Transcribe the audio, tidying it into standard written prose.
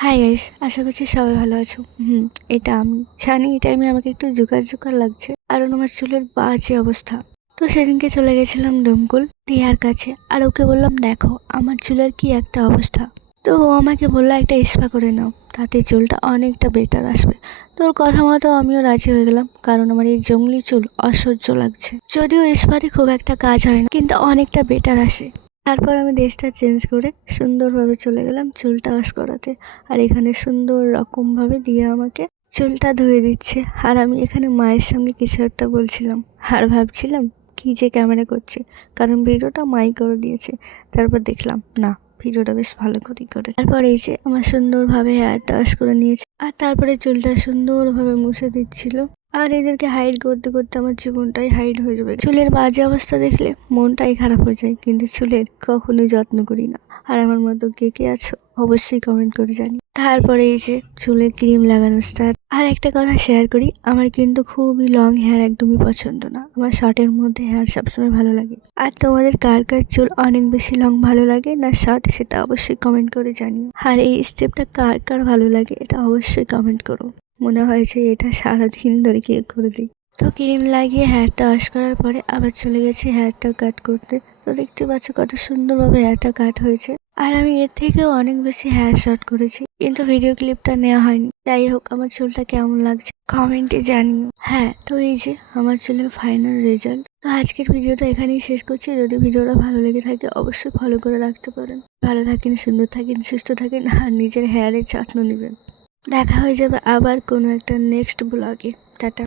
Hi guys, আশা করছি সবাই ভালো আছো। এটা আমি জানি এই টাইমে আমাকে একটু জোকার জোকার লাগছে, কারণ আমার চুলের বাজে অবস্থা। তো সেদিনকে চলে গেছিলাম ডোমকুল রিয়ার কাছে, আর ওকে বললাম দেখো আমার চুলের কি একটা অবস্থা। তো ও আমাকে বললো একটা স্পা করে নাও, তাতে চুলটা অনেকটা বেটার আসবে। তো ওর কথা মতো আমিও রাজি হয়ে গেলাম, কারণ আমার এই জংলি চুল অসহ্য লাগছে। যদিও স্পাতে খুব একটা কাজ হয় না, কিন্তু অনেকটা বেটার আসে। তারপর আমি ড্রেসটা চেঞ্জ করে সুন্দরভাবে চলে গেলাম চুলটা ওয়াশ করাতে। আর এখানে সুন্দর রকমভাবে দিয়ে আমাকে চুলটা ধুয়ে দিচ্ছে। আর আমি এখানে মায়ের সঙ্গে কিছু একটা বলছিলাম, আর ভাবছিলাম কি যে ক্যামেরা করছে, কারণ ভিডিওটা মাই করে দিয়েছে। তারপর দেখলাম না, ভিডিওটা বেশ ভালো করেই করেছে। তারপর এই যে আমার সুন্দরভাবে হেয়ারটা ওয়াশ করে নিয়েছে, আর তারপরে চুলটা সুন্দরভাবে মুছে দিচ্ছিল। আর এদেরকে হাইড করতে করতে আমার জীবনটাই হাইড হয়ে যাবে। চুলের বাজে অবস্থা দেখলে মনটাই খারাপ হয়ে যায়, কিন্তু চুলের কখনোই যত্ন করি না। আর আমার মতো কে কে আছো অবশ্যই কমেন্ট করে জানি। তারপরে এই যে চুলে ক্রিম লাগানো স্টার্ট। আর একটা কথা শেয়ার করি, আমার কিন্তু খুবই লং হেয়ার একদমই পছন্দ না, আমার শর্টের মধ্যে হেয়ার সবসময় ভালো লাগে। আর তোমাদের কার কার চুল অনেক বেশি লং ভালো লাগে না শর্ট, সেটা অবশ্যই কমেন্ট করে জানিও। আর এই স্টেপটা কার কার ভালো লাগে এটা অবশ্যই কমেন্ট করো। মনে হয়েছে এটা সারাদিন ধরে কেক করে দিই। তো ক্রিম লাগিয়ে হেয়ারটা ওয়াশ করার পরে আবার চলে গেছি হেয়ারটা কাট করতে। তো দেখতে পাচ্ছ কত সুন্দরভাবে হেয়ারটা কাট হয়েছে। আর আমি এর থেকেও অনেক বেশি হেয়ার শর্ট করেছি, কিন্তু ভিডিও ক্লিপটা নেওয়া হয়নি। যাই হোক, আমার চুলটা কেমন লাগছে কমেন্টে জানিও। হ্যাঁ, তো এই যে আমার চুলের ফাইনাল রেজাল্ট। তো আজকের ভিডিওটা এখানেই শেষ করছি। যদি ভিডিওটা ভালো লেগে থাকে অবশ্যই ফলো করে রাখতে পারেন। ভালো থাকেন, সুন্দর থাকেন, সুস্থ থাকেন, আর নিজের হেয়ারের যত্ন নেবেন। দেখা হয়ে যাবে আবার কোনো একটা নেক্সট ব্লগে। টাটা।